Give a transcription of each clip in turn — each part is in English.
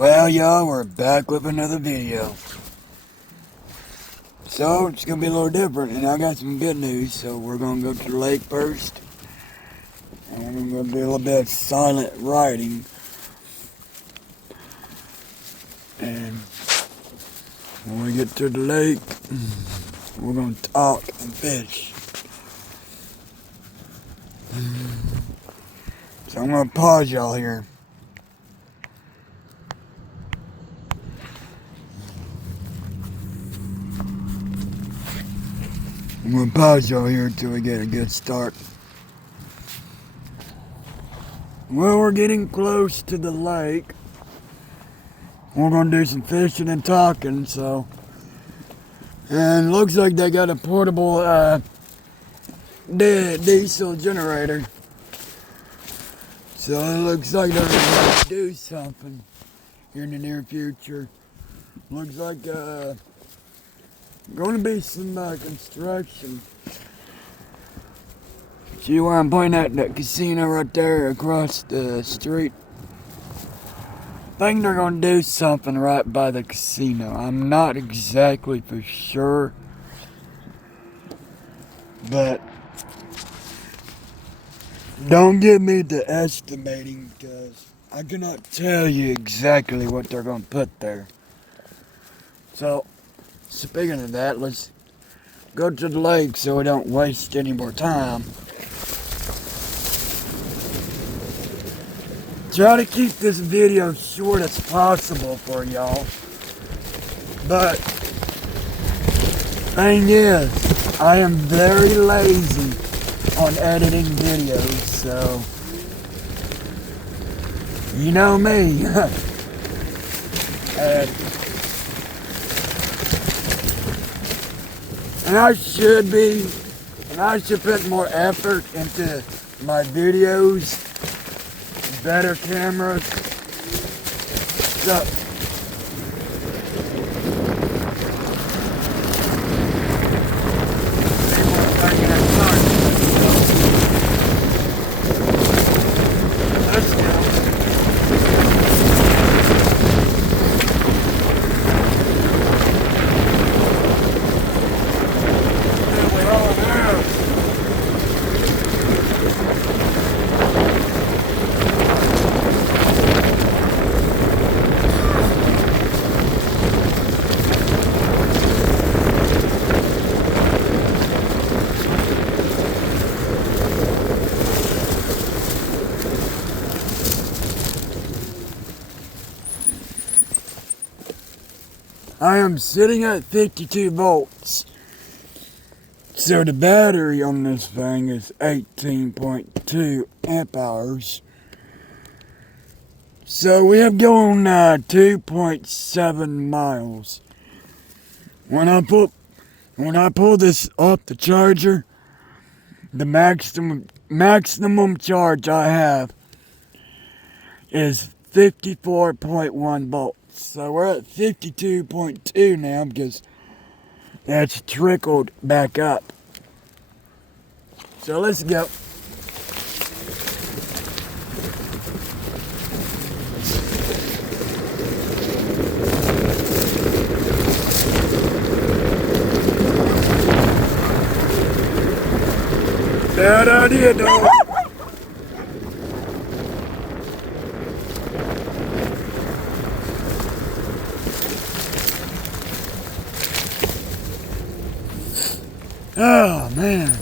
Well, y'all, we're back with another video. So, it's going to be a little different, and I got some good news. So, we're going to go to the lake first, and we're going to do a little bit of silent riding. And when we get to the lake, we're going to talk and fish. So, I'm going to pause y'all here. I'm going to pause y'all here until we get a good start. Well, we're getting close to the lake. We're going to do some fishing and talking, so. And looks like they got a portable diesel generator. So it looks like they're going to do something here in the near future. Looks like going to be some construction. See where I'm pointing at that casino right there across the street? I think they're going to do something right by the casino. I'm not exactly for sure. But don't get me to estimating, because I cannot tell you exactly what they're going to put there. So, speaking of that, let's go to the lake so we don't waste any more time. Try to keep this video short as possible for y'all. But, thing is, I am very lazy on editing videos, so you know me. and I should put more effort into my videos, better cameras. So, I am sitting at 52 volts. So the battery on this thing is 18.2 amp hours. So we have gone 2.7 miles. When I pull this off the charger, the maximum charge I have is 54.1 volts. So we're at 52.2 now because that's trickled back up. So let's go. Bad idea, dog. Oh, man.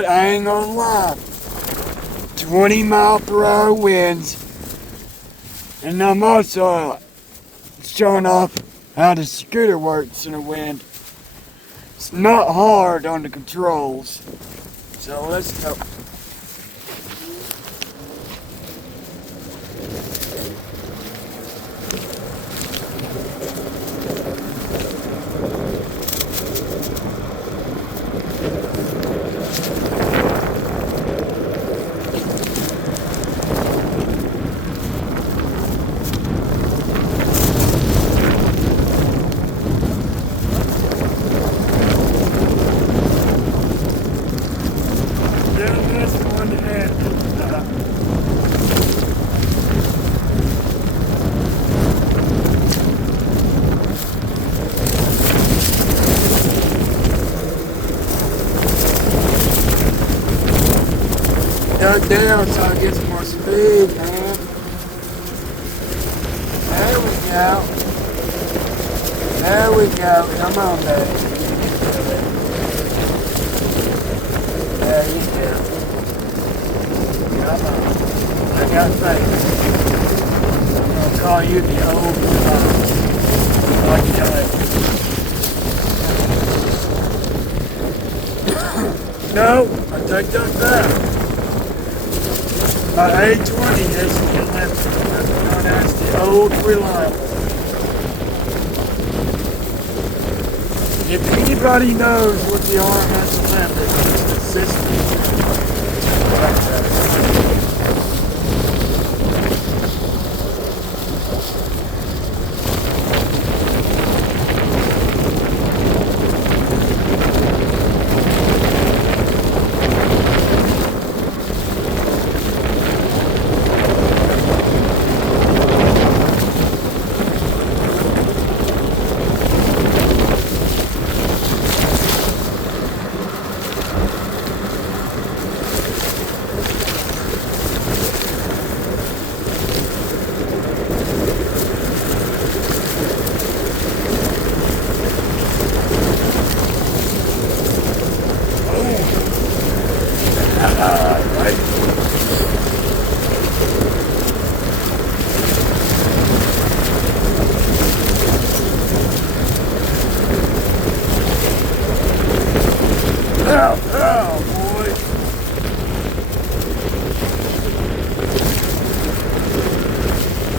But I ain't gonna lie. 20-mile-per-hour winds. And I'm also showing off how the scooter works in the wind. It's not hard on the controls. So let's go. Duck down so I get some more speed, man. There we go. There we go. Come on, baby. There you go. Come on. I got faith. I'm gonna call you the old fox. Like that. No, I take that back. My A20 is the Olympic. That's known as the old reliable. If anybody knows what the RMS Olympic is, it's the system.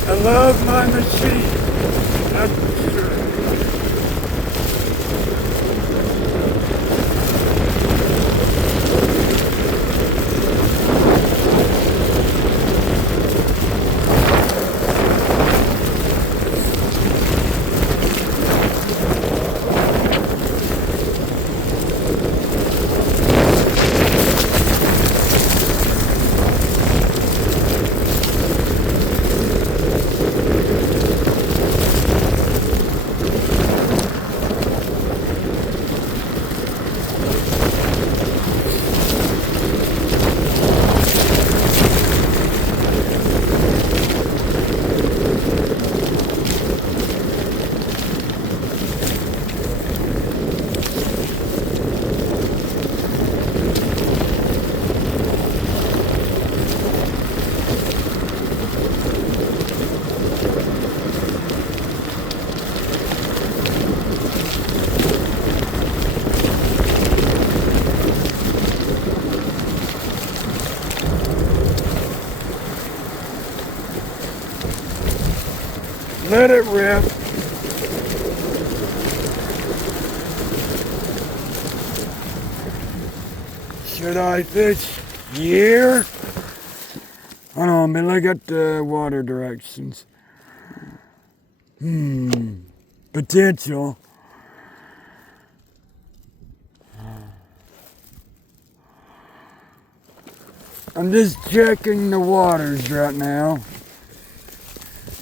I love my machine. That's for sure. Let it rip. Should I fish here? Hold on, let me look at the water directions. Potential. I'm just checking the waters right now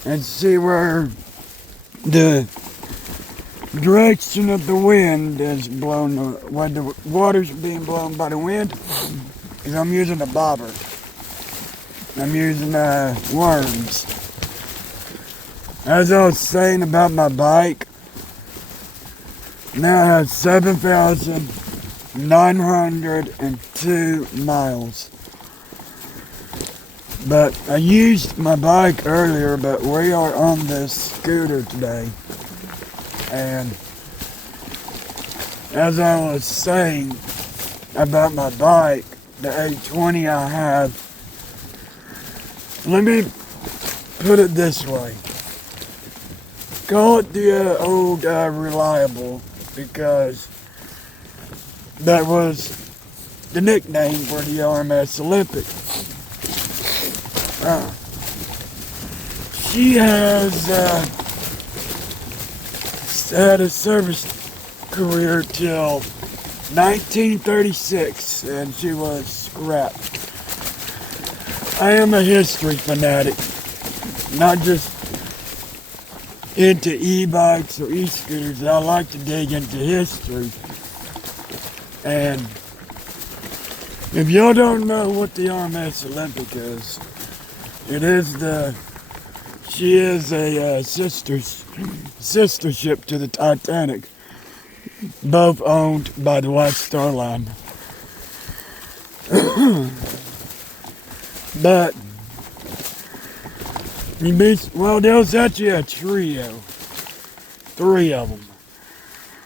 and see where the direction of the wind is blown, where the water's being blown by the wind, because I'm using a bobber. I'm using worms. As I was saying about my bike, now I have 7,000 902 miles. But I used my bike earlier, but we are on this scooter today. And as I was saying about my bike, the 820 I have, let me put it this way. Call it the old Reliable, because that was the nickname for the RMS Olympic. She has had a service career till 1936, and she was scrapped. I am a history fanatic, not just into e-bikes or e-scooters. I like to dig into history. And if y'all don't know what the RMS Olympic is, she is a sister ship to the Titanic, both owned by the White Star Line. But there was actually a trio, 3 of them.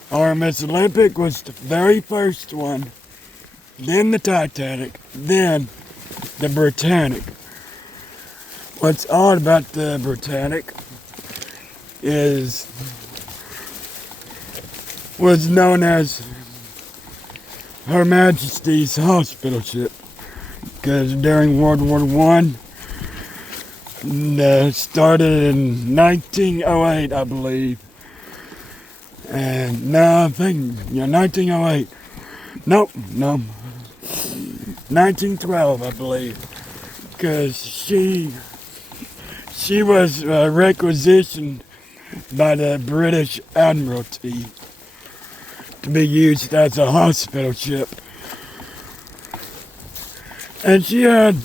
RMS Olympic was the very first one, then the Titanic, then the Britannic. What's odd about the Britannic was known as Her Majesty's hospital ship, because during World War I, started in 1908, I believe. And now I think, 1908. No, 1912, I believe. Because she was requisitioned by the British Admiralty to be used as a hospital ship. And she had,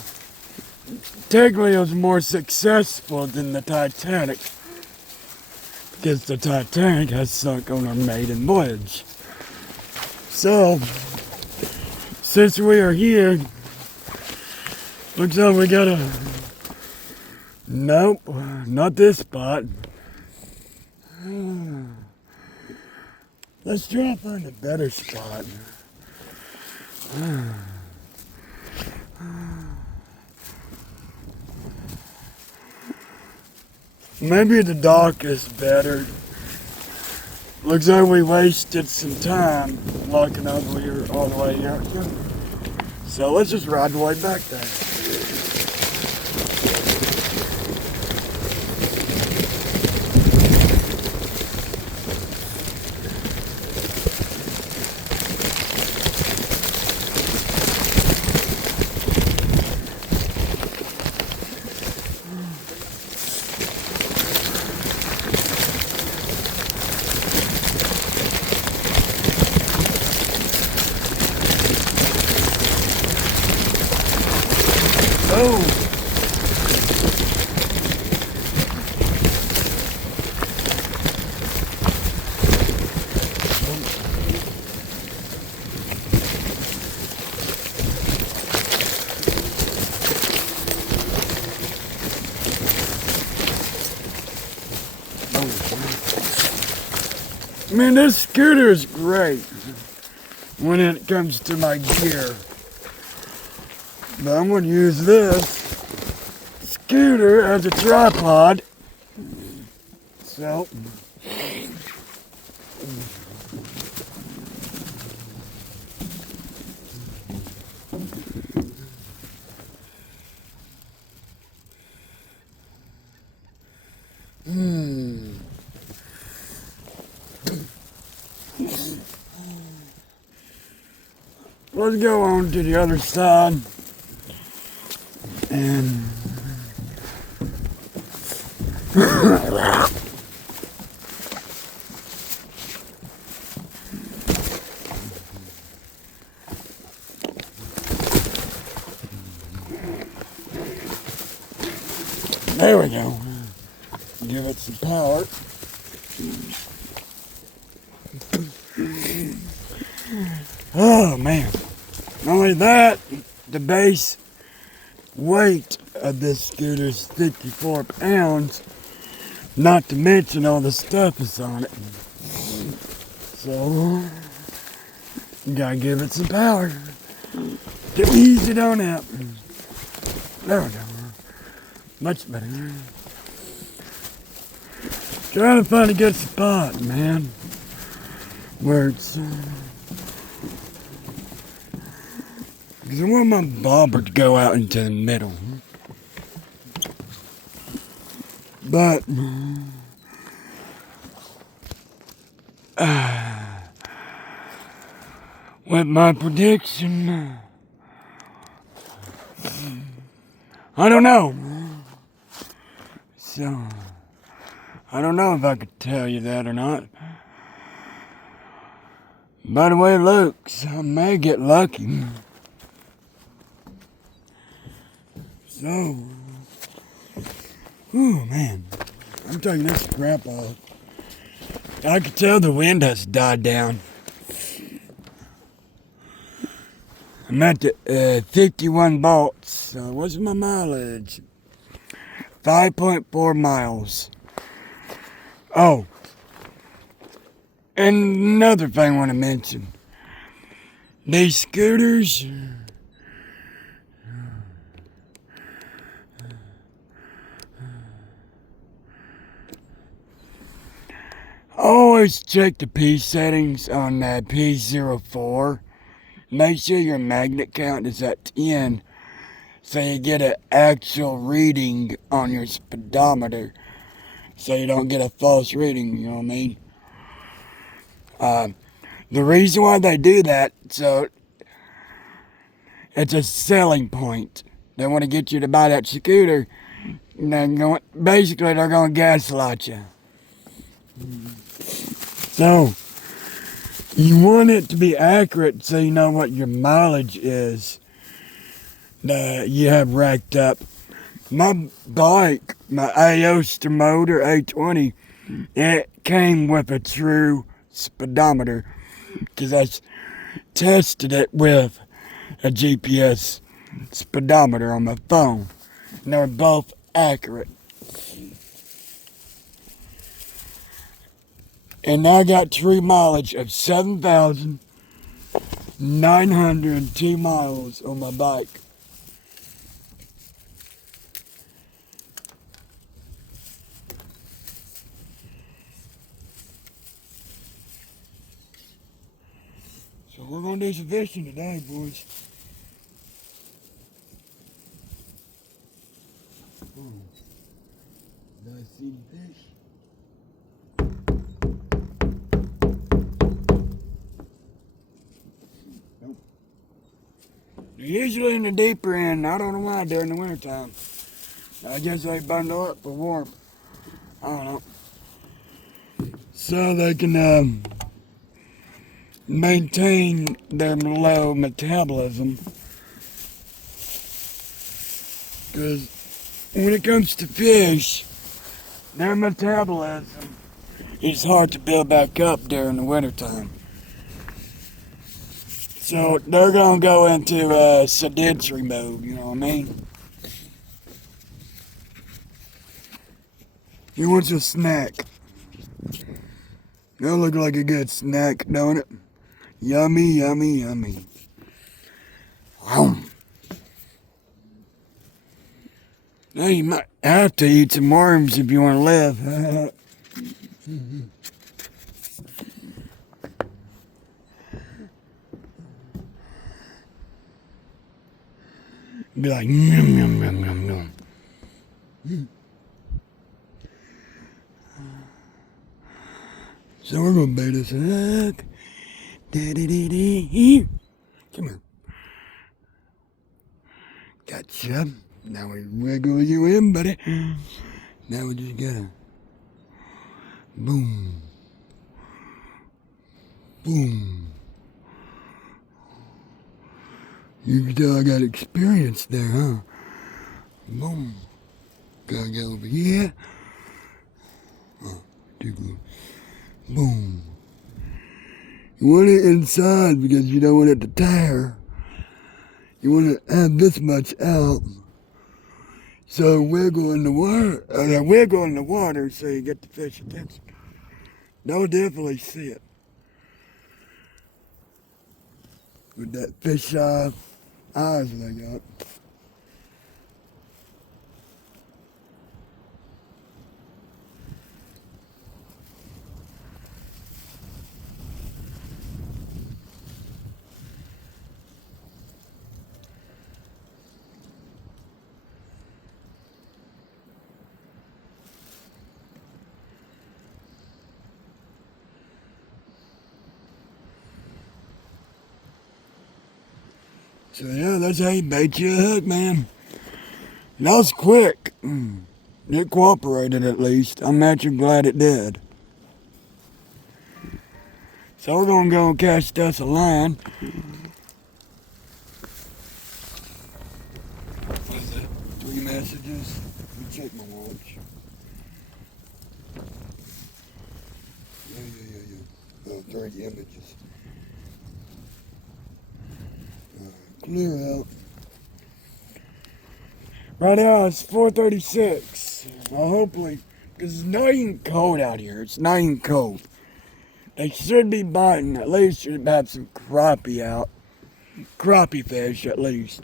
technically it was more successful than the Titanic, because the Titanic has sunk on her maiden voyage. So, since we are here, looks like we got nope, not this spot. Let's try to find a better spot. Maybe the dock is better. Looks like we wasted some time walking over here all the way here. So let's just ride the way back there. Oh! Man, this scooter is great when it comes to my gear. But I'm going to use this scooter as a tripod. So, let's go on to the other side. And there we go. Give it some power. Oh man. Not only that, the base weight of this scooter is 54 pounds, not to mention all the stuff that's on it. So, you gotta give it some power. Get easy on out. There we go. Much better. Trying to find a good spot, man. Where it's... Because I want my bobber to go out into the middle. But... with my prediction... I don't know. So... I don't know if I could tell you that or not. By the way it looks, I may get lucky. So, oh man, I'm taking this crap off. I can tell the wind has died down. I'm at the 51 volts. So what's my mileage? 5.4 miles. Oh, and another thing I want to mention. These scooters, always check the P settings on that P04. Make sure your magnet count is at 10 so you get an actual reading on your speedometer. So you don't get a false reading, you know what I mean? The reason why they do that, so it's a selling point. They want to get you to buy that scooter, and they're going to gaslight you. So, you want it to be accurate so you know what your mileage is that you have racked up. My bike, my Aosta motor A20, it came with a true speedometer because I tested it with a GPS speedometer on my phone, and they were both accurate. And I got true mileage of 7,902 miles on my bike. So we're gonna do some fishing today, boys. Did I see the fish? Nope. They're usually in the deeper end. I don't know why during the wintertime. I guess they bundle up for warmth. I don't know. So they can maintain their low metabolism. Because when it comes to fish, their metabolism is hard to build back up during the wintertime. So they're going to go into sedentary mode, you know what I mean? He wants a snack. That look like a good snack, don't it? Yummy, yummy, yummy. Now you might have to eat some worms if you want to live. Be like, yum, yum, yum, yum, yum. So we're going to bait this up. Come here. Gotcha. Now we wiggle you in, buddy. Now we just gotta boom. Boom. You can tell I got experience there, huh? Boom. Gotta get over here. Oh, too good. Boom. You want it inside because you don't want it to tear. You want to have this much out. So wiggle in the water, wiggle in the water so you get the fish attention. They'll definitely see it. With that fish eyes they got. So yeah, that's how you bait you a hook, man. And that was quick. It cooperated at least. I'm actually glad it did. So we're gonna go and cast us a line. What is that? 3 messages? Let me check my watch. Yeah. Oh, 3 images. Clear out. Right now it's 4:36. Hopefully, because it's not even cold out here. It's not even cold. They should be biting. At least should have some crappie out. Crappie fish, at least.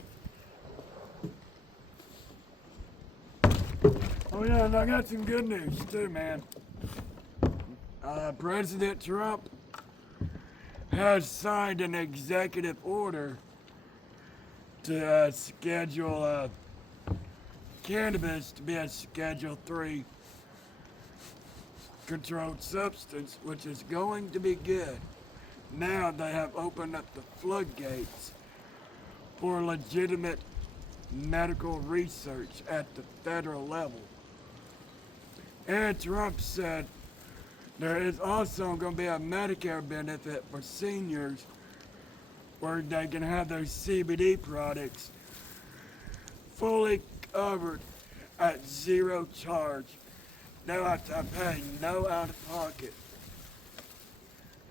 Oh yeah, and I got some good news too, man. President Trump has signed an executive order to schedule cannabis to be a Schedule 3 controlled substance, which is going to be good. Now they have opened up the floodgates for legitimate medical research at the federal level. And Trump said there is also going to be a Medicare benefit for seniors where they can have their CBD products fully covered at zero charge. No have to pay, no out of pocket.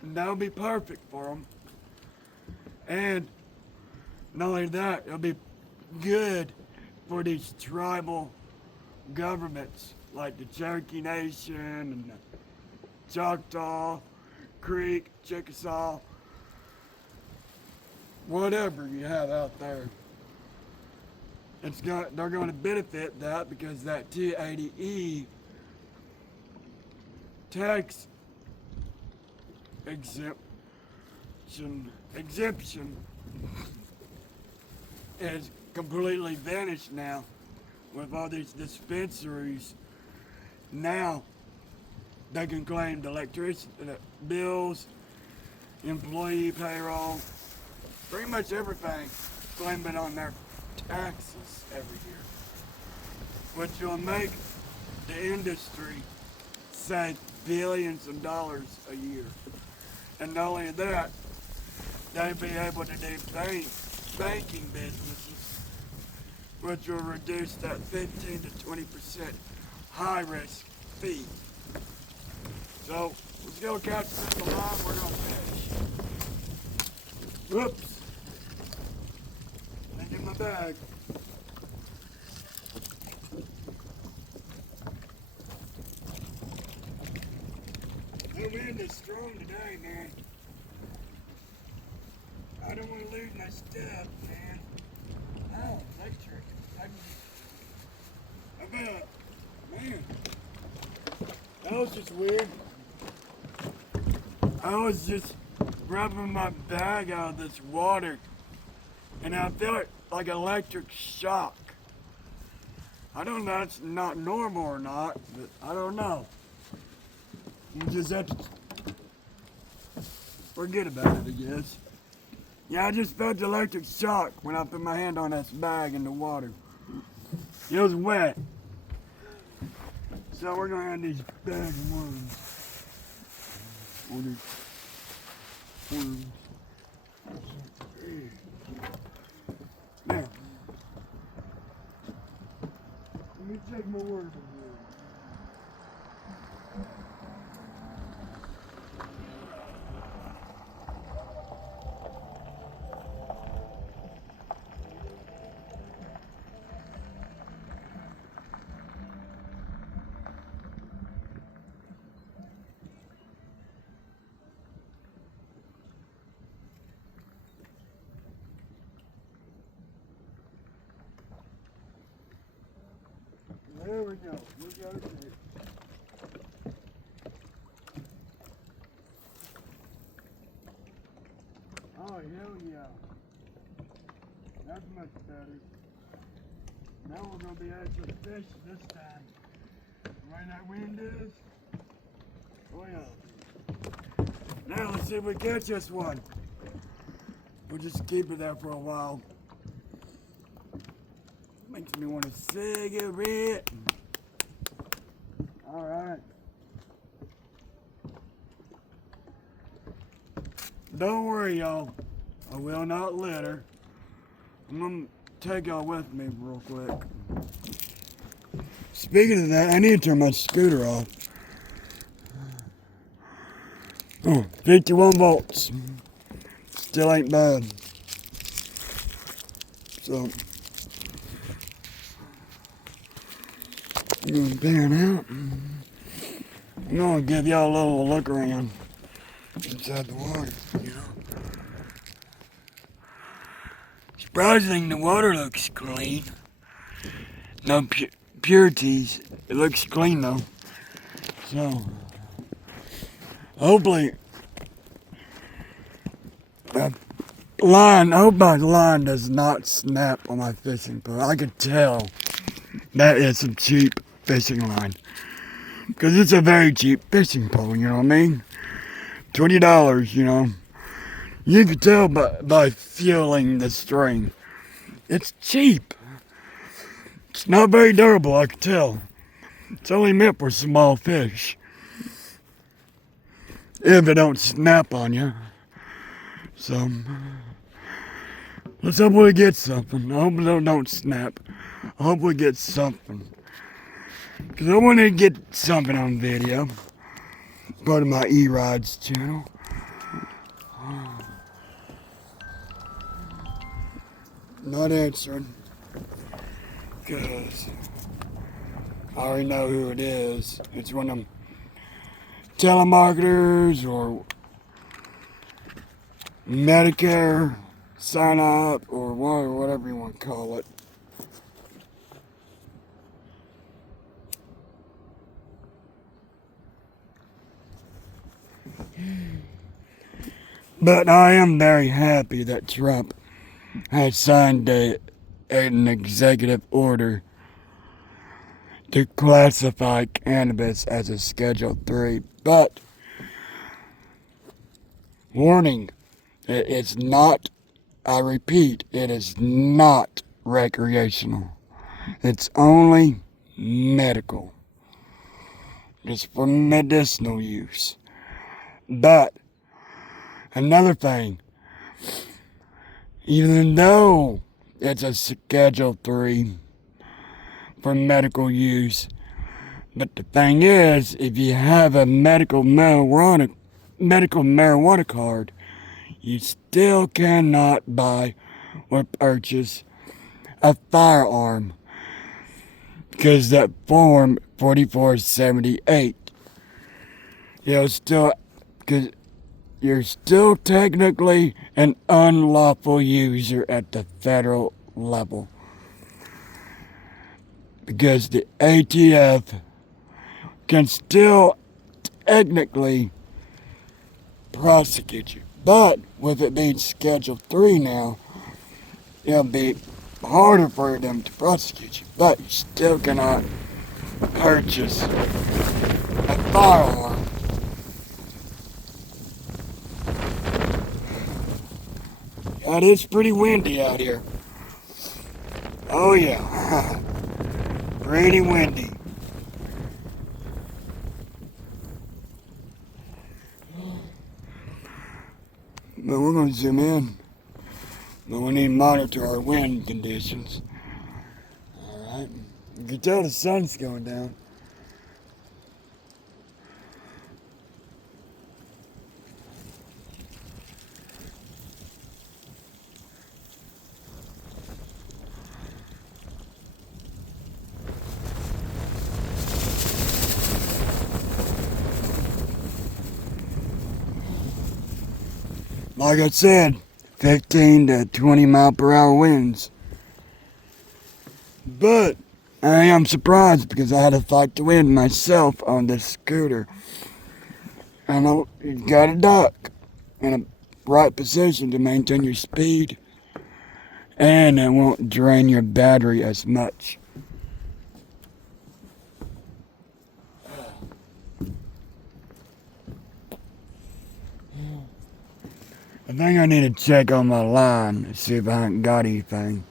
And that'll be perfect for them. And not only that, it'll be good for these tribal governments like the Cherokee Nation and the Choctaw, Creek, Chickasaw, whatever you have out there. They're going to benefit that because that 280E tax exemption is completely vanished now with all these dispensaries. Now they can claim the electricity bills, employee payroll, pretty much everything, claim it on their taxes every year, which will make the industry save billions of dollars a year. And not only that, they'll be able to do banking businesses, which will reduce that 15 to 20% high risk fee. So let's go catch this line, we're gonna fish. Whoops. Let me get my bag. The wind is strong today, man. I don't want to lose my stuff, man. Oh, electric. I bet. Man. That was just weird. I was just grabbing my bag out of this water and I felt like an electric shock. I don't know if that's not normal or not, but I don't know. You just have to forget about it, I guess. Yeah, I just felt the electric shock when I put my hand on this bag in the water. It was wet. So we're gonna have these bag of worms. Worms. Now, let me check my worms here. There we go. We got it there. Oh, hell yeah. That's much better. Now we're going to be actually fishing this time. The way that wind is. Oh yeah. Now let's see if we catch this one. We'll just keep it there for a while. Makes me want a cigarette. Alright. Don't worry, y'all. I will not litter. I'm going to take y'all with me real quick. Speaking of that, I need to turn my scooter off. Oh, 51 volts. Still ain't bad. So, I'm going to pan out. I'm going to give y'all a little look around inside the water, you know. Surprising, the water looks clean. No purities. It looks clean though. So, hopefully, I hope my line does not snap on my fishing pole. I could tell that is some cheap fishing line. Because it's a very cheap fishing pole, you know what I mean? $20, you know. You can tell by feeling the string. It's cheap. It's not very durable, I can tell. It's only meant for small fish. If it don't snap on you. So, let's hope we get something. I hope it don't snap. I hope we get something. Because I want to get something on video. Part of my E-Rides channel. Not answering. Because I already know who it is. It's one of them telemarketers or Medicare sign up or whatever you want to call it. But I am very happy that Trump has signed an executive order to classify cannabis as a Schedule 3. But, warning, it is not, I repeat, it is not recreational. It's only medical. It's for medicinal use. But, another thing, even though it's a Schedule 3 for medical use, but the thing is, if you have a medical marijuana card, you still cannot buy or purchase a firearm because that form 4478, because you're still technically an unlawful user at the federal level. Because the ATF can still technically prosecute you. But with it being Schedule 3 now, it'll be harder for them to prosecute you. But you still cannot purchase a firearm. It is pretty windy out here. Oh yeah. Pretty windy. But we're going to zoom in. But we need to monitor our wind conditions. Alright. You can tell the sun's going down. Like I said, 15 to 20 mile per hour winds. But I am surprised because I had to fight the wind myself on this scooter. I know you gotta duck in a right position to maintain your speed, and it won't drain your battery as much. I think I need to check on my line to see if I haven't got anything.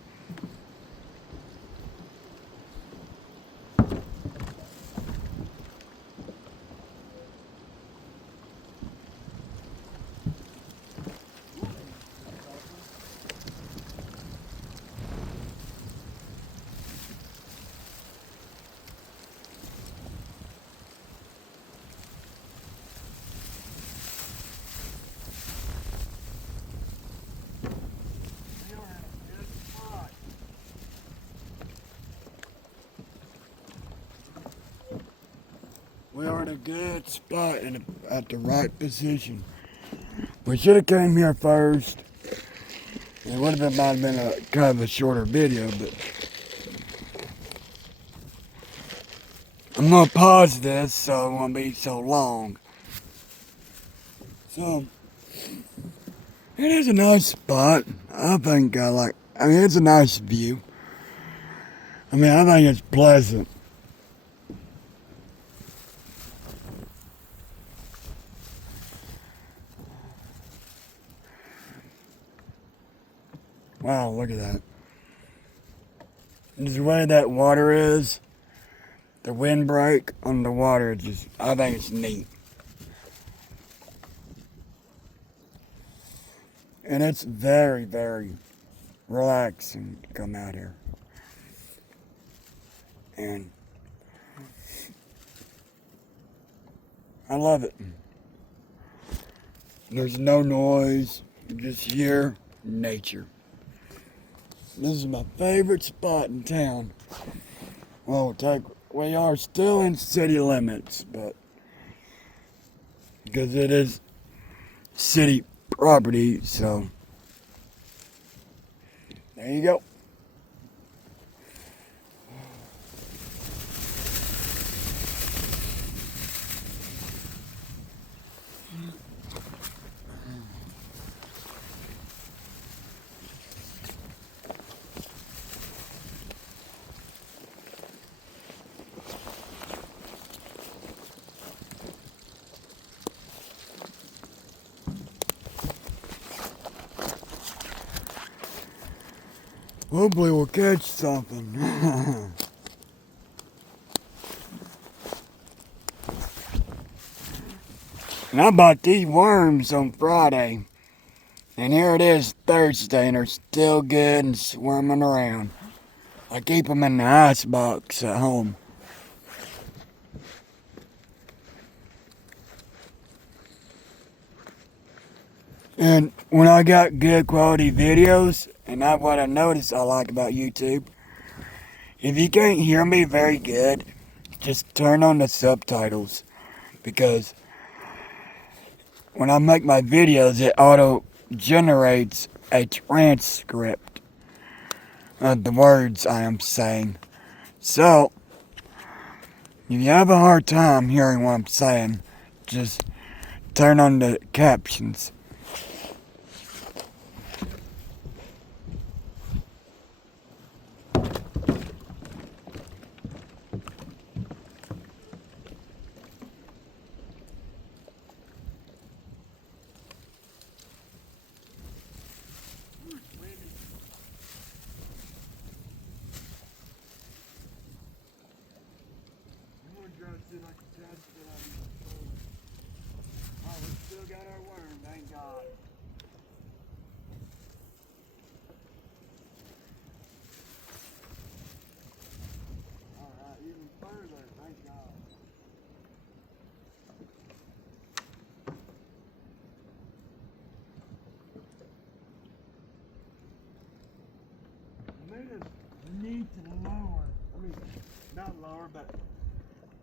We are in a good spot and at the right position. We should have came here first. It would have might have been a kind of a shorter video, but I'm gonna pause this so it won't be so long. So it is a nice spot. I think I mean, it's a nice view. I mean, I think it's pleasant. Wow, look at that. Just the way that water is, the windbreak on the water, I think it's neat. And it's very, very relaxing to come out here. And I love it. There's no noise, you just hear nature. This is my favorite spot in town. Well, we are still in city limits, but because it is city property, so there you go. Hopefully we'll catch something. And I bought these worms on Friday. And here it is Thursday and they're still good and swarming around. I keep them in the ice box at home. And when I got good quality videos, and that's what I noticed I like about YouTube, if you can't hear me very good, just turn on the subtitles. Because when I make my videos, it auto generates a transcript of the words I am saying. So, if you have a hard time hearing what I'm saying, just turn on the captions. Oh, we still got our worm, thank God. Alright, even further, thank God. I made a need to lower, not lower, but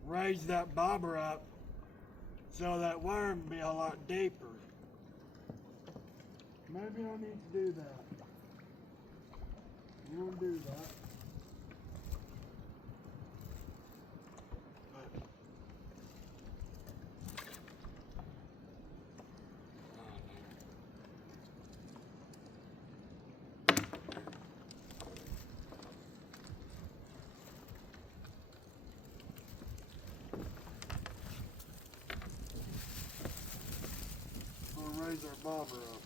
raise that bobber up so that worm be a lot deeper. Maybe I need to do that. You want to do that? that bobber up.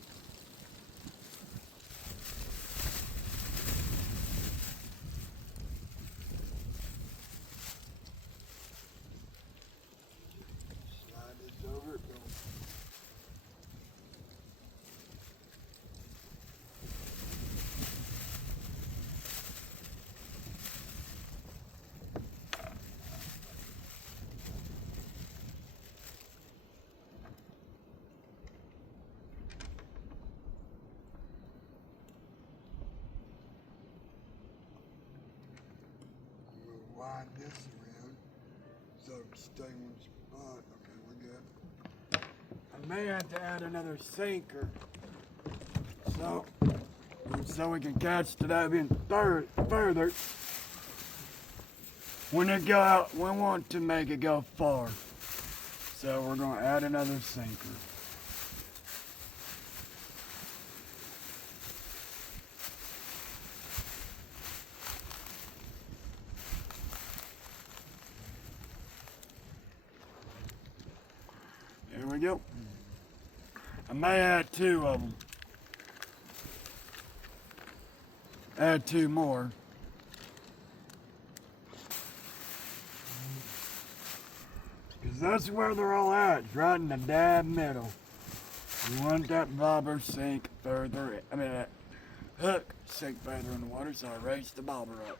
Slide this over. Go. Wind this around so it can stay in one spot. Okay, we're good. I may have to add another sinker so we can catch the dove in further. When it go out, we want to make it go far. So we're going to add another sinker. There we go. I may add 2 of them. Add 2 more. Because that's where they're all at, right in the dab middle. You want that bobber sink further, that hook sink further in the water, so I raised the bobber up.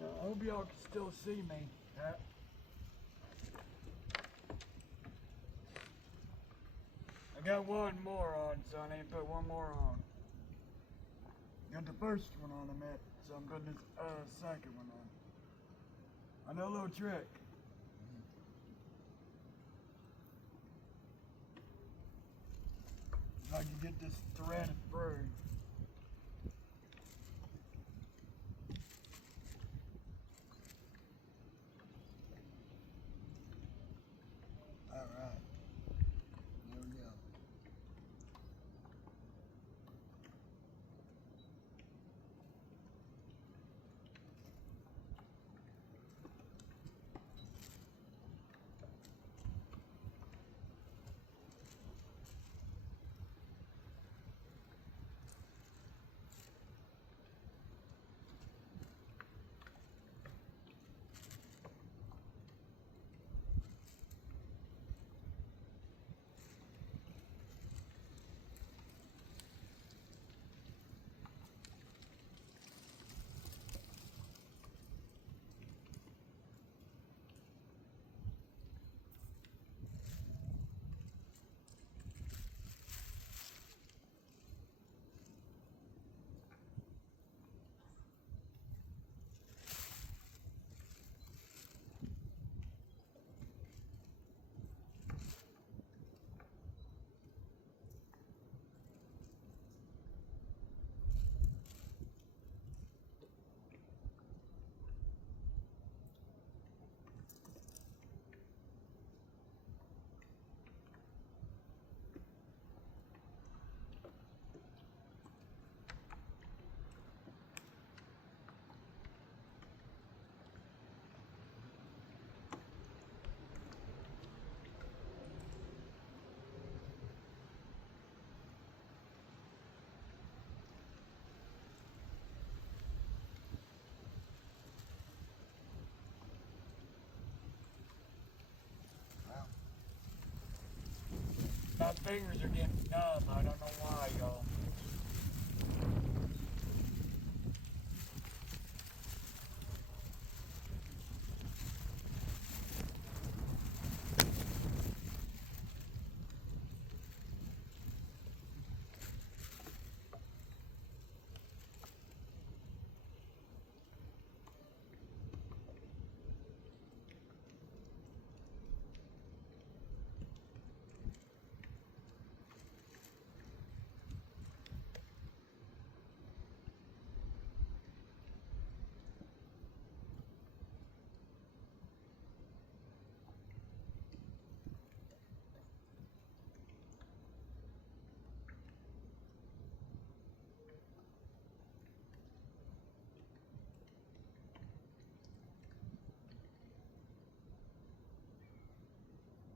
I hope y'all can still see me. I got 1 more on, so I need to put 1 more on. Got the first one on, so I'm putting the second one on. I know a little trick. If I can get this threaded through. Alright. There we go. My fingers are getting numb. I don't know why, y'all.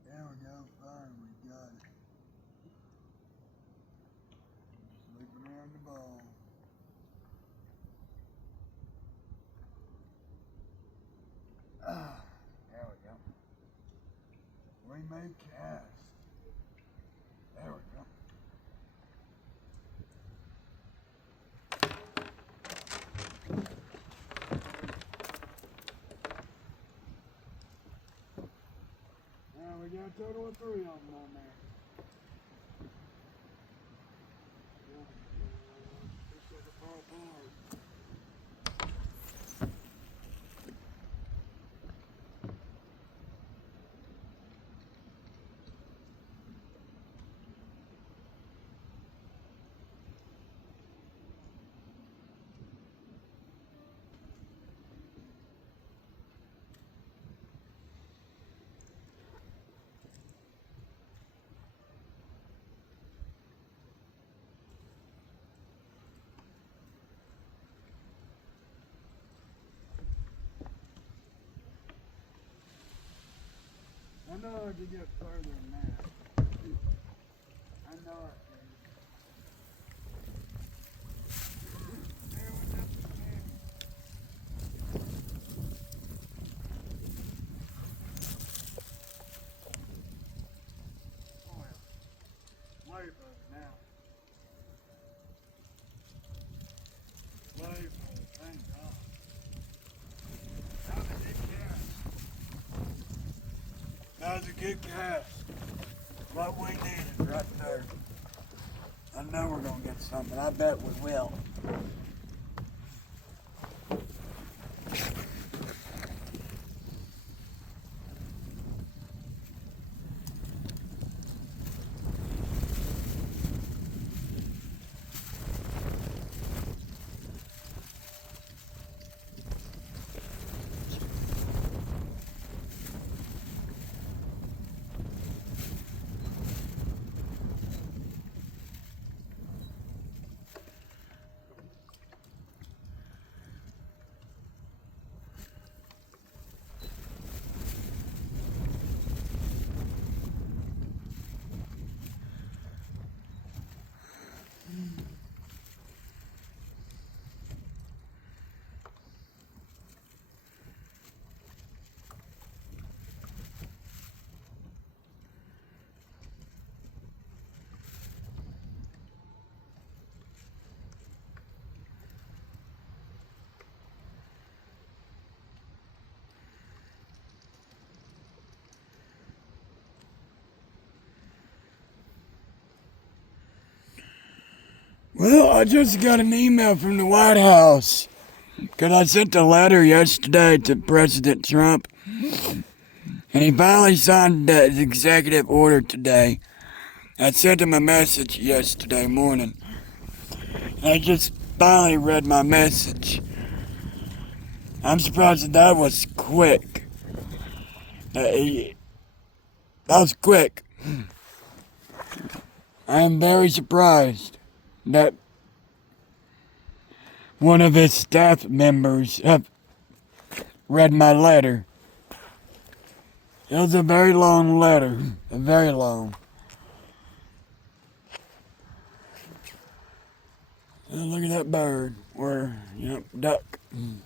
There we go, fine, we got it. Just looping around the ball. There we go. We may cast. There we go. Now we got a total of 3 of them on there. Looks like a fall apart. I know I could get further than that. I know I can. There we go. Way further now. Way further, thank God. That was a good cast. That was a good cast. What we needed right there. I know we're going to get something. I bet we will. Well, I just got an email from the White House because I sent a letter yesterday to President Trump, and he finally signed the executive order today. I sent him a message yesterday morning. I just finally read my message. I'm surprised that was quick. That was quick. I am very surprised that one of his staff members have read my letter. It was a very long letter. Very long. Oh, look at that bird. Yep, duck. You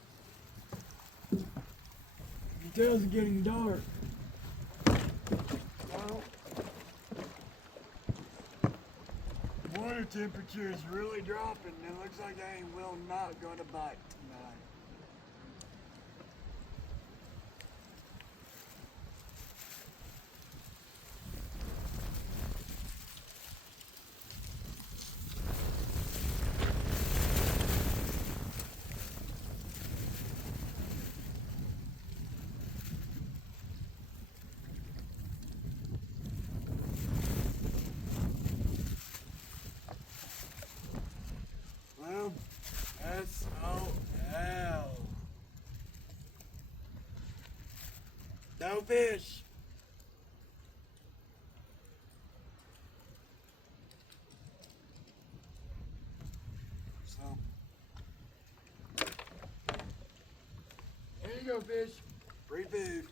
can tell it's getting dark. Well, water temperature is really dropping. It looks like I will not go to bite tonight. Well, S-O-L. No fish. So, here you go, fish. Free food.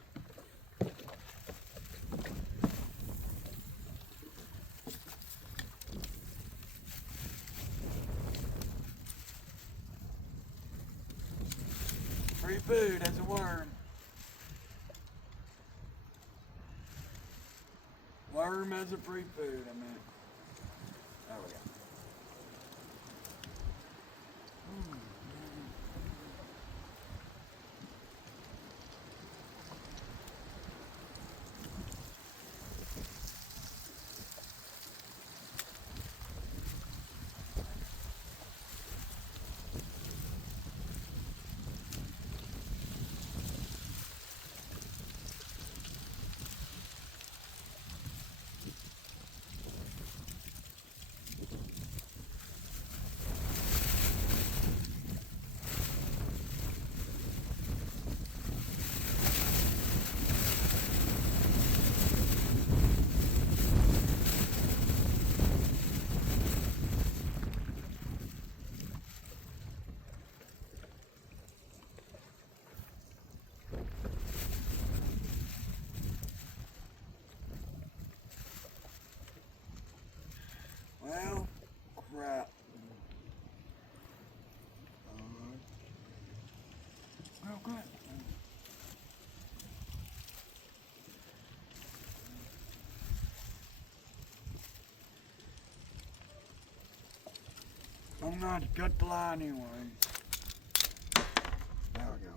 Free food as a worm. Worm as a free food, I mean. There we go. Well, crap. Well, crap. I'm not to cut the line anyway. There we go.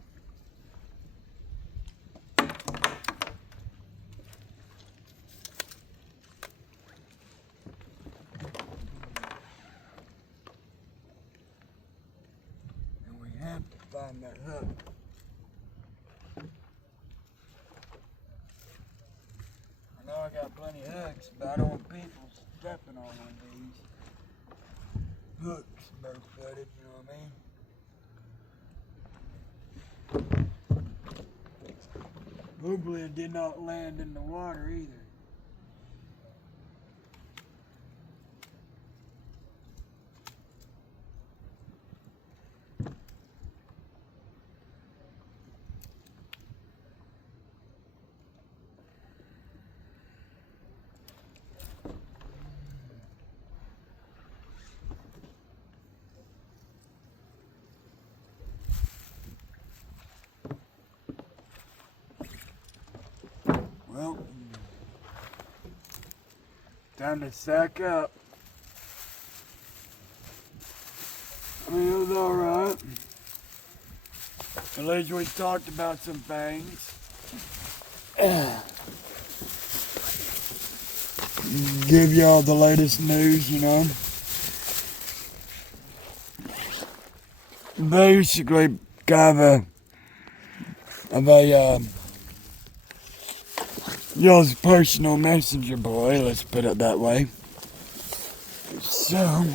And we have to find that hook. I know I got plenty of hooks, but I don't want people stepping on one of these hooks barefooted, you know what I mean? Hopefully it did not land in the water either. Well, time to sack up. I mean, it was alright. At least we talked about some things. Give y'all the latest news, you know. Basically, kind of a y'all's personal messenger boy, let's put it that way. So,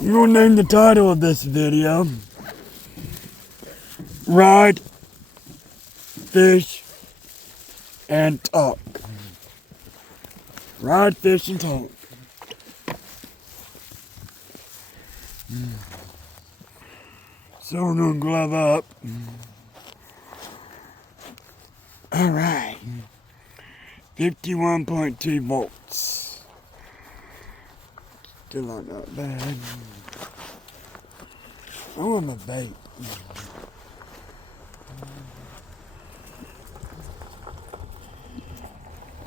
I'm going to name the title of this video, Ride, Fish, and Talk. Ride, fish, and talk. So we're going to glove up. Alright. 51.2 volts. Still not that bad. I want my bait.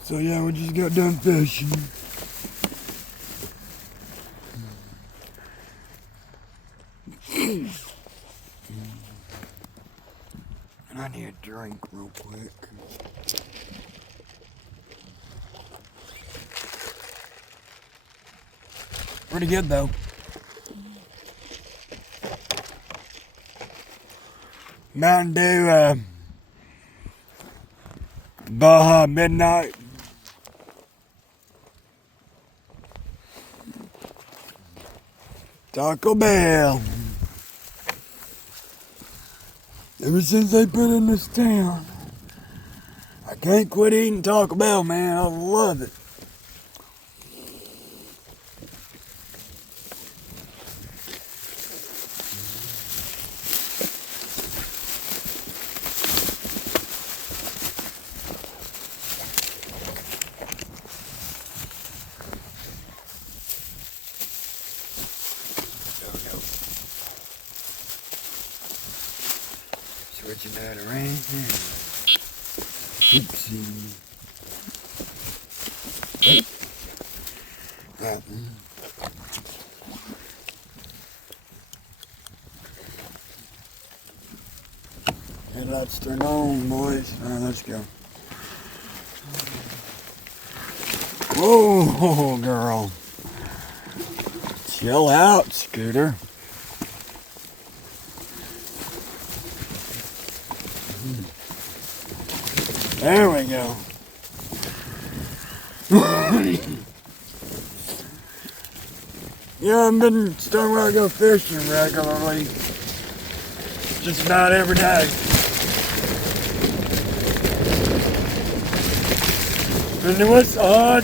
So yeah, we just got done fishing. And I need a drink real quick. Pretty good though. Mountain Dew, Baja Midnight. Taco Bell. Ever since they put in this town, I can't quit eating Taco Bell, man. I love it. Switching that around. Oopsie. That one. Headlights turned on, boys. Alright, let's go. Whoa, girl. Chill out, Scooter. There we go. Yeah, I've been starting to go fishing regularly. Just about every day. And what's odd,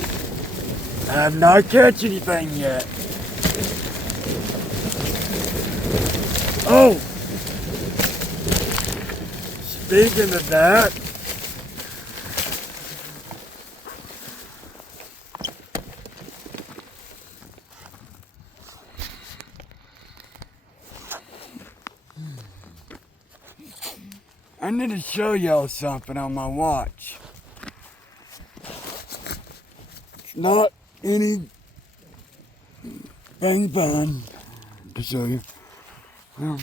I have not catch anything yet. Oh! Speaking of that, I need to show y'all something on my watch. It's not anything fun to show you. Well,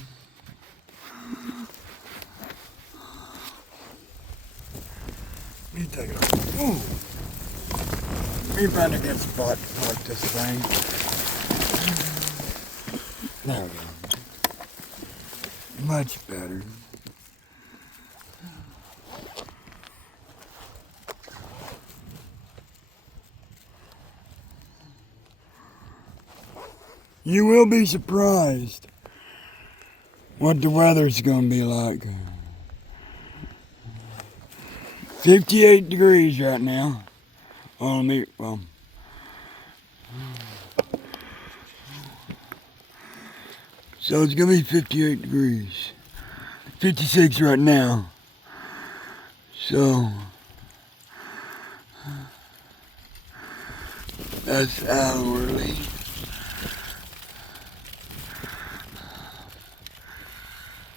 let me take it off. Ooh. Let me find a good spot to park this thing. There we go. Much better. You will be surprised what the weather's gonna be like. 58 degrees right now. So it's gonna be 58 degrees. 56 right now. So that's hourly.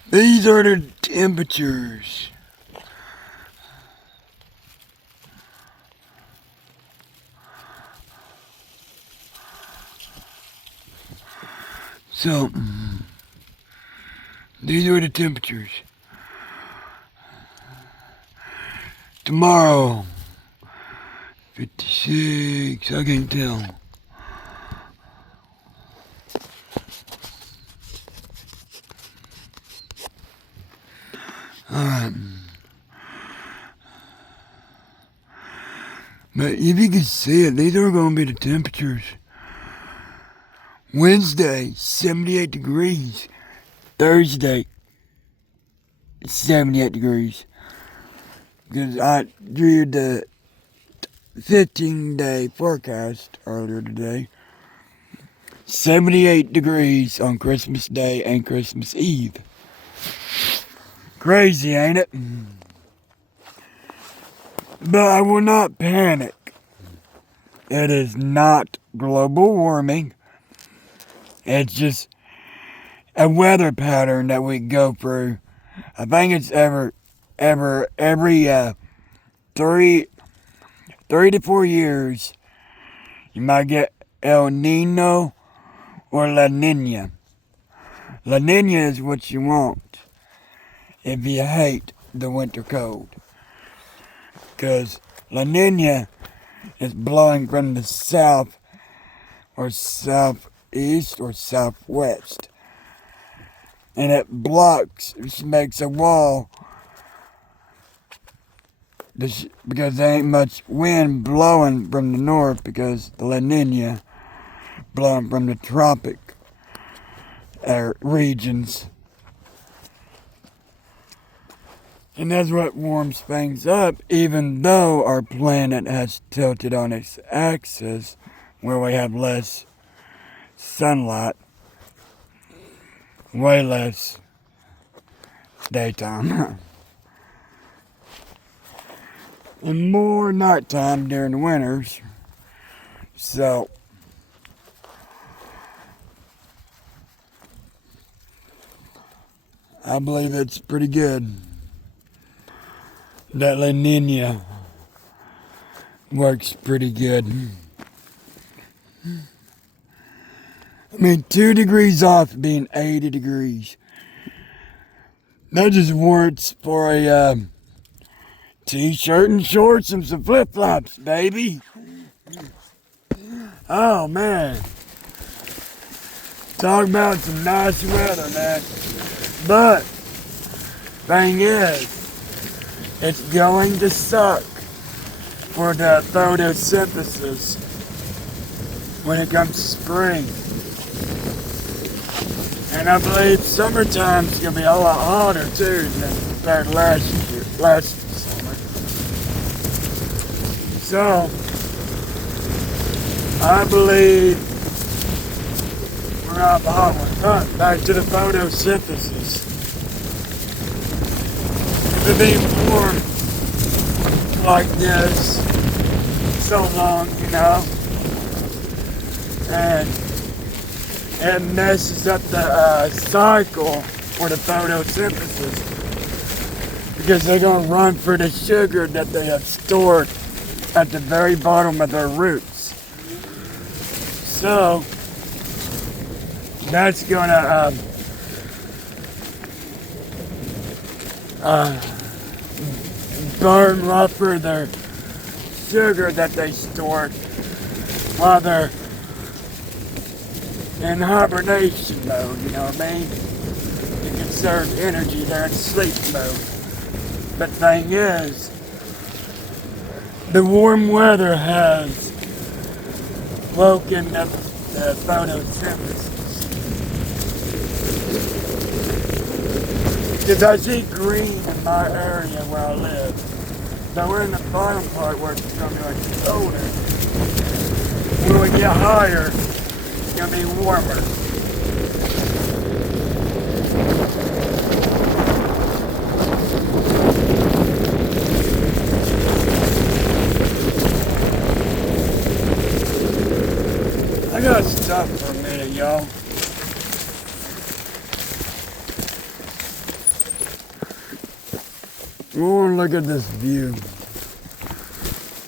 These are the temperatures. So, these are the temperatures. Tomorrow, 56, I can't tell. Alright. But if you can see it, these are going to be the temperatures. Wednesday, 78 degrees. Thursday, 78 degrees. Because I drew the 15-day forecast earlier today. 78 degrees on Christmas Day and Christmas Eve. Crazy, ain't it? But I will not panic. It is not global warming. It's just a weather pattern that we go through. I think it's every 3 to 4 years, you might get El Nino or La Nina. La Nina is what you want if you hate the winter cold. Because La Nina is blowing from the south or southeast or southwest. And it blocks, which makes a wall because there ain't much wind blowing from the north because the La Nina blowing from the tropic regions. And that's what warms things up, even though our planet has tilted on its axis where we have less sunlight, way less daytime, and more nighttime during the winters. So, I believe it's pretty good that La Nina works pretty good. I mean, 2 degrees off being 80 degrees. That just warrants for a t-shirt and shorts and some flip-flops, baby. Oh, man. Talk about some nice weather, man. But, thing is, it's going to suck for the photosynthesis when it comes to spring. And I believe summertime's going to be a lot hotter too than compared to last summer. So, I believe we're off a hot one. But back to the photosynthesis. If it being warm like this so long, you know, and it messes up the cycle for the photosynthesis because they're going to run for the sugar that they have stored at the very bottom of their roots. So that's going to burn off for their sugar that they stored while they're in hibernation mode, you know what I mean? To conserve energy, they're in sleep mode. But thing is, the warm weather has woken up the photosynthesis. Because I see green in my area where I live. But we're in the bottom part where it's going to be like colder. When we get higher, it's going to be warmer. I gotta stop for a minute, y'all. We want to look at this view.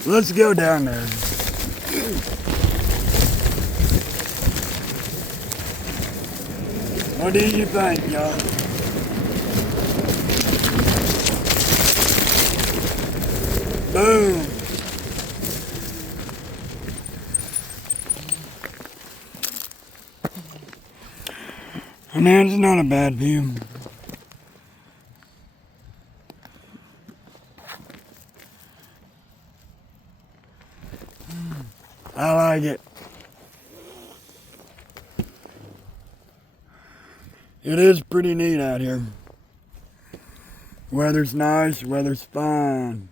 Let's go down there. What do you think, y'all? Boom. Man, it's not a bad view. I like it. It is pretty neat out here. Weather's nice, weather's fine.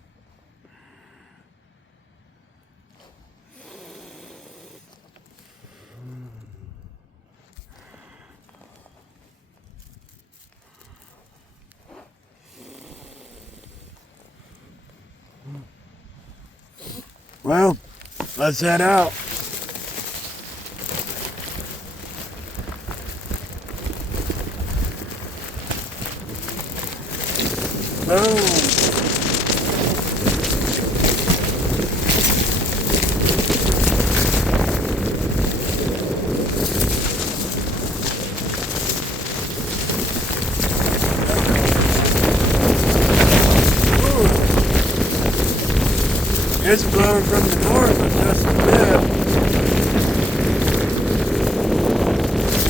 Well, let's head out. Boom. coming from the north is just a bit.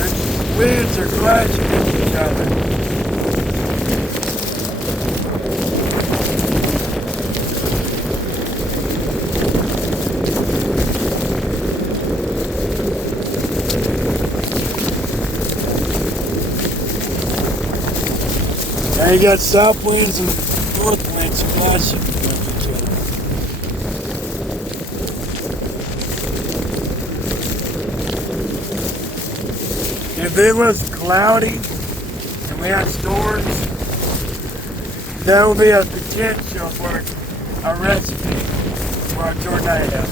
And winds are clashing with each other. Now you got south winds and north winds clashing with each other. If it was cloudy and we had storms, there will be a potential for a recipe for a tornado.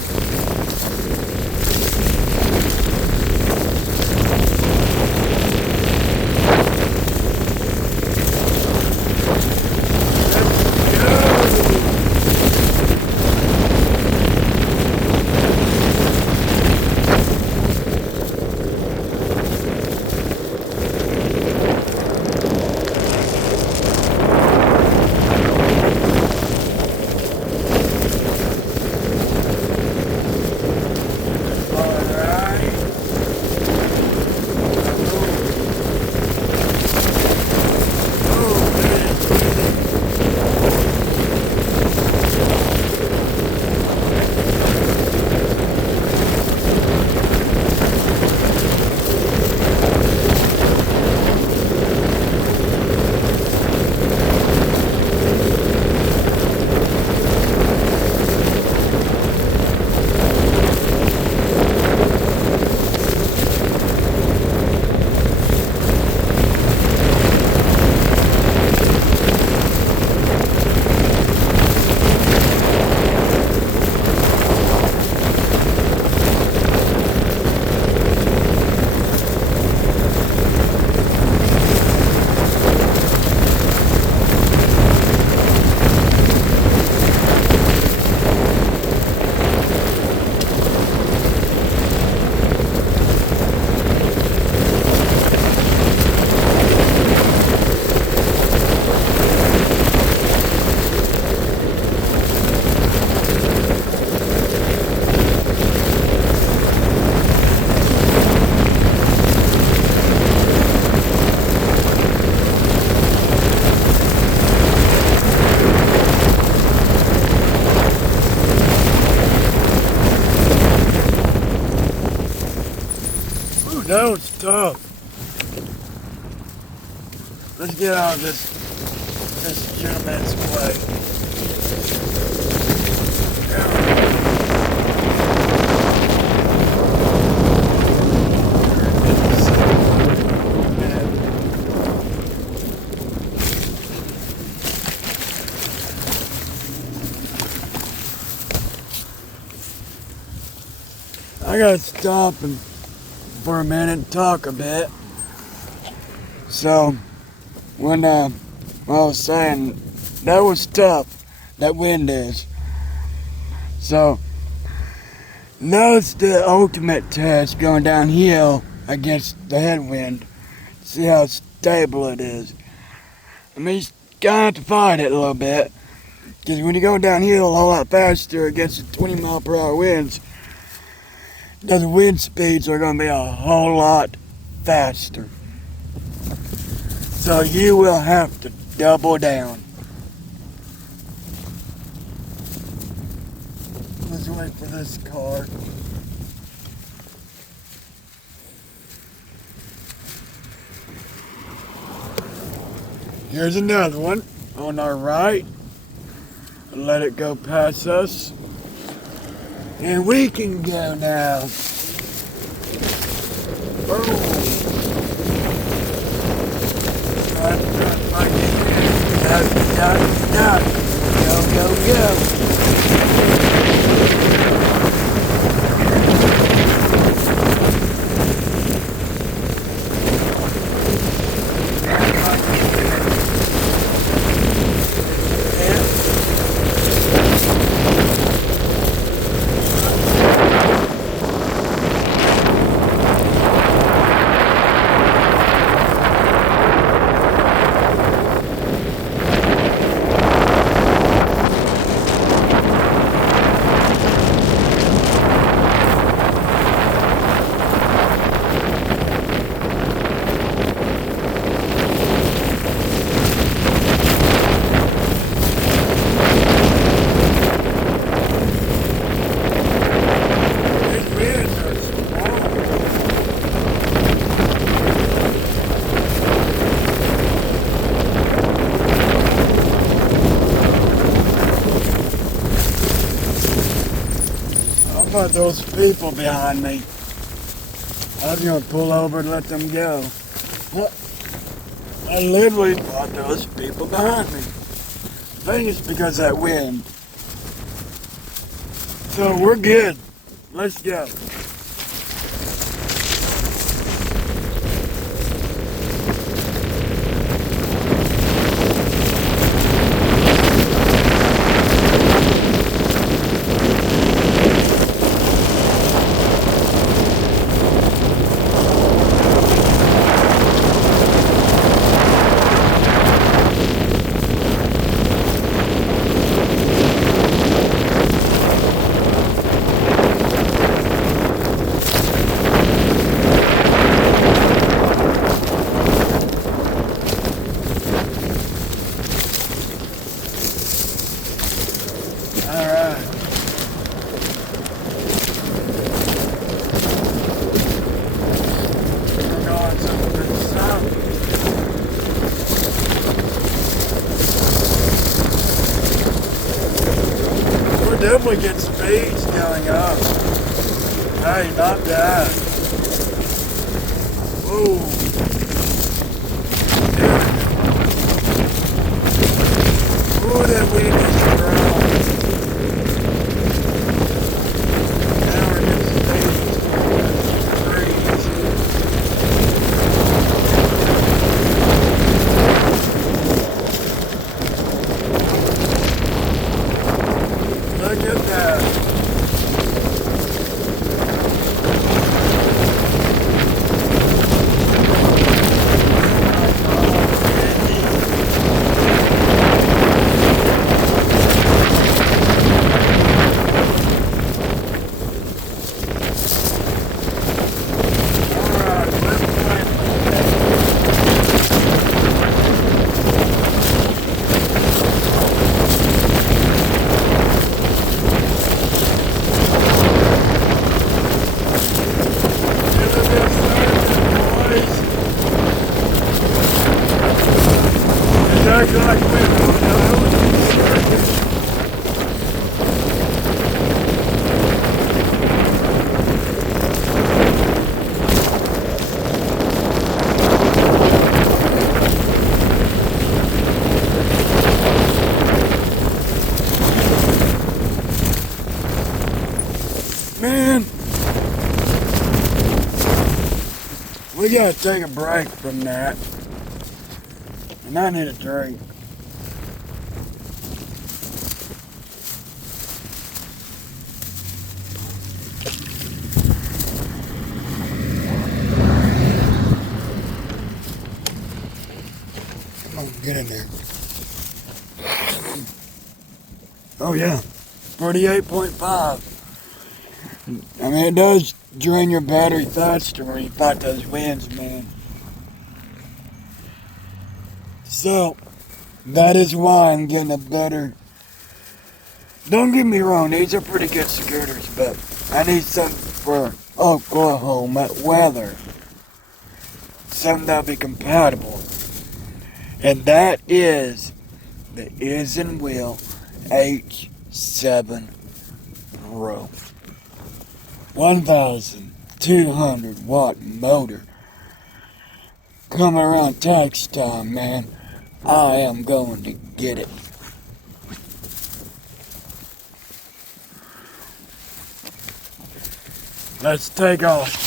That was tough. Let's get out of this gentleman's way. I gotta stop and for a minute and talk a bit. So when I was saying that was tough, that wind is. So now it's the ultimate test going downhill against the headwind. See how stable it is. I mean, you gotta have to fight it a little bit, because when you go downhill a whole lot faster against the 20-mile-per-hour winds, the wind speeds are going to be a whole lot faster. So you will have to double down. Let's wait for this car. Here's another one on our right. Let it go past us. And we can go now. Boom. Go, go, go. about those people behind me. I was gonna pull over and let them go. But I literally thought those people behind me. I think it's because of that wind. So we're good. Let's go. Definitely get speeds going up. Hey, not bad. Whoa. Ooh, that wind is strong. Now we're getting speeds. Crazy. Look at that. Man, we gotta take a break from that. And I need a drink. Come on, get in there. Oh yeah, 48.5. I mean, it does drain your battery faster when you fight those winds, man. So, that is why I'm getting a better... Don't get me wrong, these are pretty good scooters, but I need something for Oklahoma weather. Something that'll be compatible. And that is the ENGWE Y600 Pro. 1,200 watt motor. Coming around tax time, man. I am going to get it. Let's take off.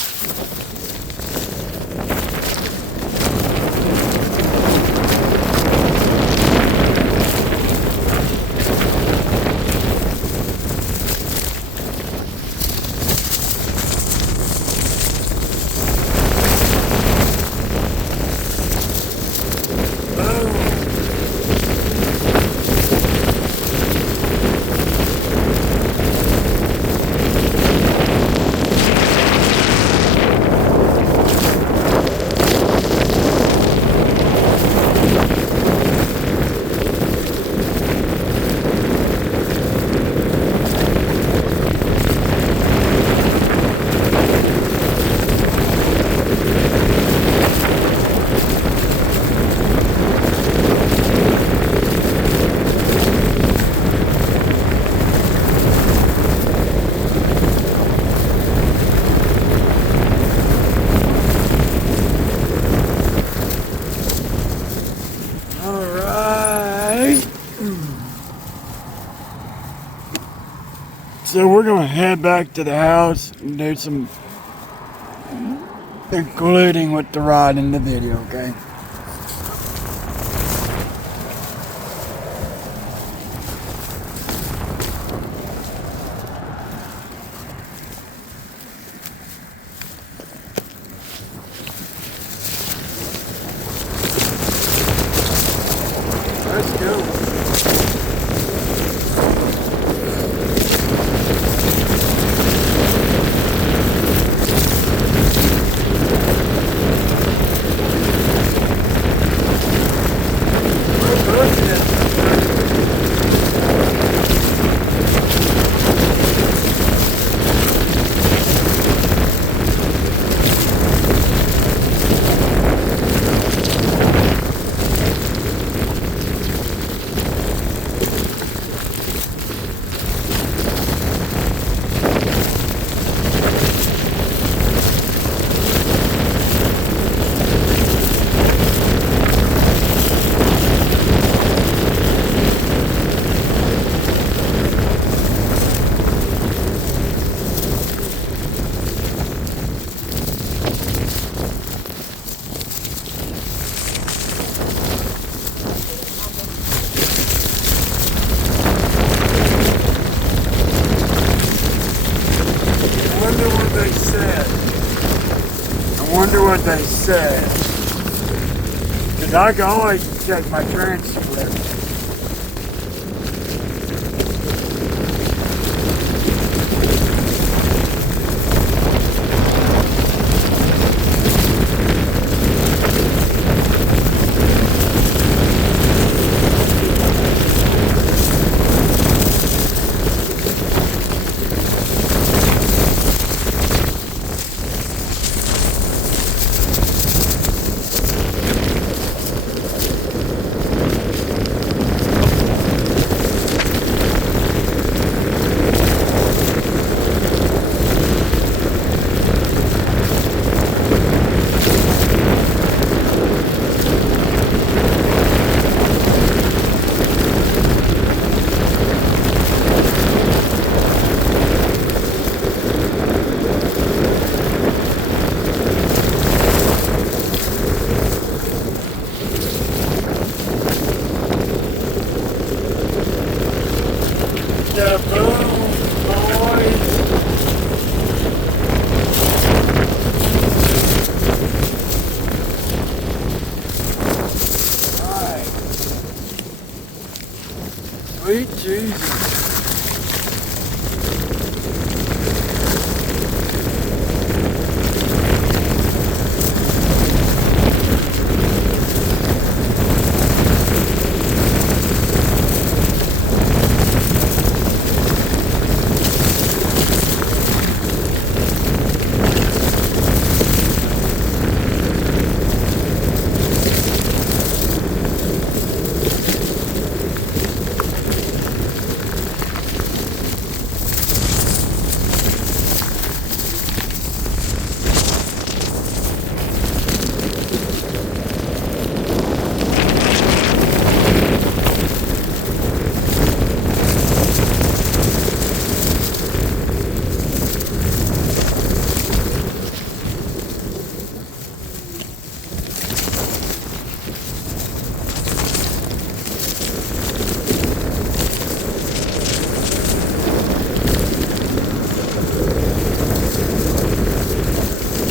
So we're gonna head back to the house and do some including with the ride in the video, okay? Let's go. I wonder what they said. Because I can always check my transcript. Sweet Jesus.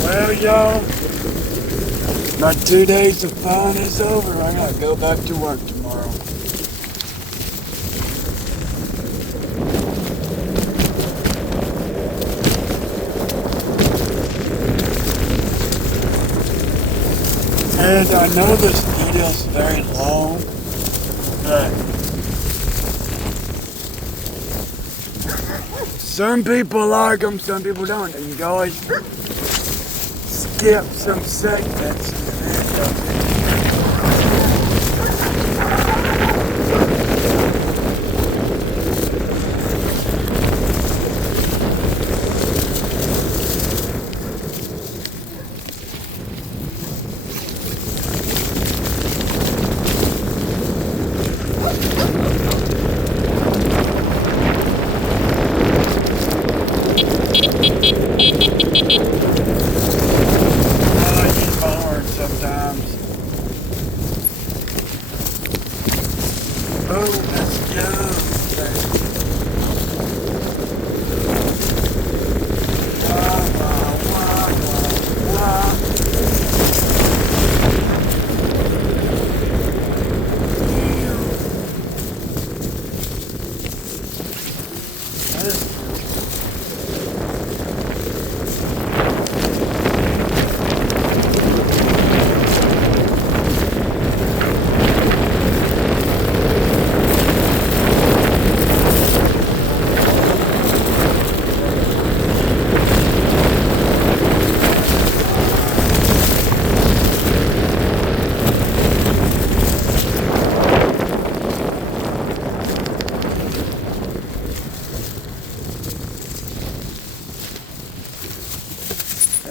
Well, y'all, my 2 days of fun is over. I gotta go back to work tomorrow. And I know this video's very long, but some people like them, some people don't. And you can always skip some segments in the video.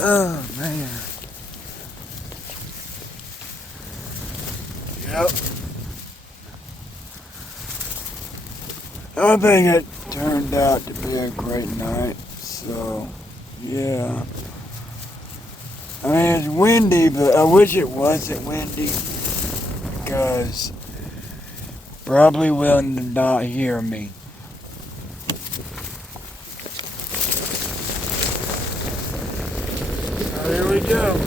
Oh man. Yep. I think it turned out to be a great night. So, yeah. I mean, it's windy, but I wish it wasn't windy because probably will not hear me. So here we go.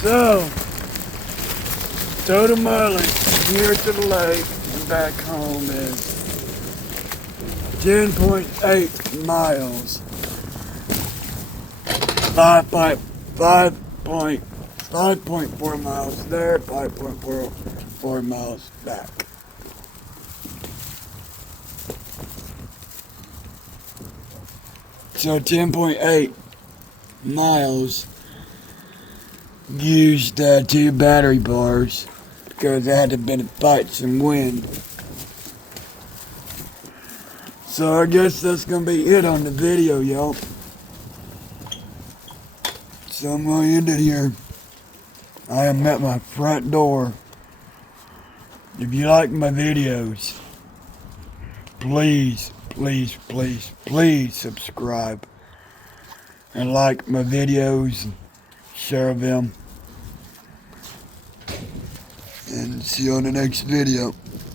So, total mileage from here to the lake and back home is 10.8 miles. 5.4 miles there, 5.44 miles back. So 10.8 miles used 2 battery bars because I had to been fight some wind. So I guess that's gonna be it on the video, y'all. So I'm gonna end it here. I am at my front door. If you like my videos, please subscribe and like my videos and share them. And see you on the next video.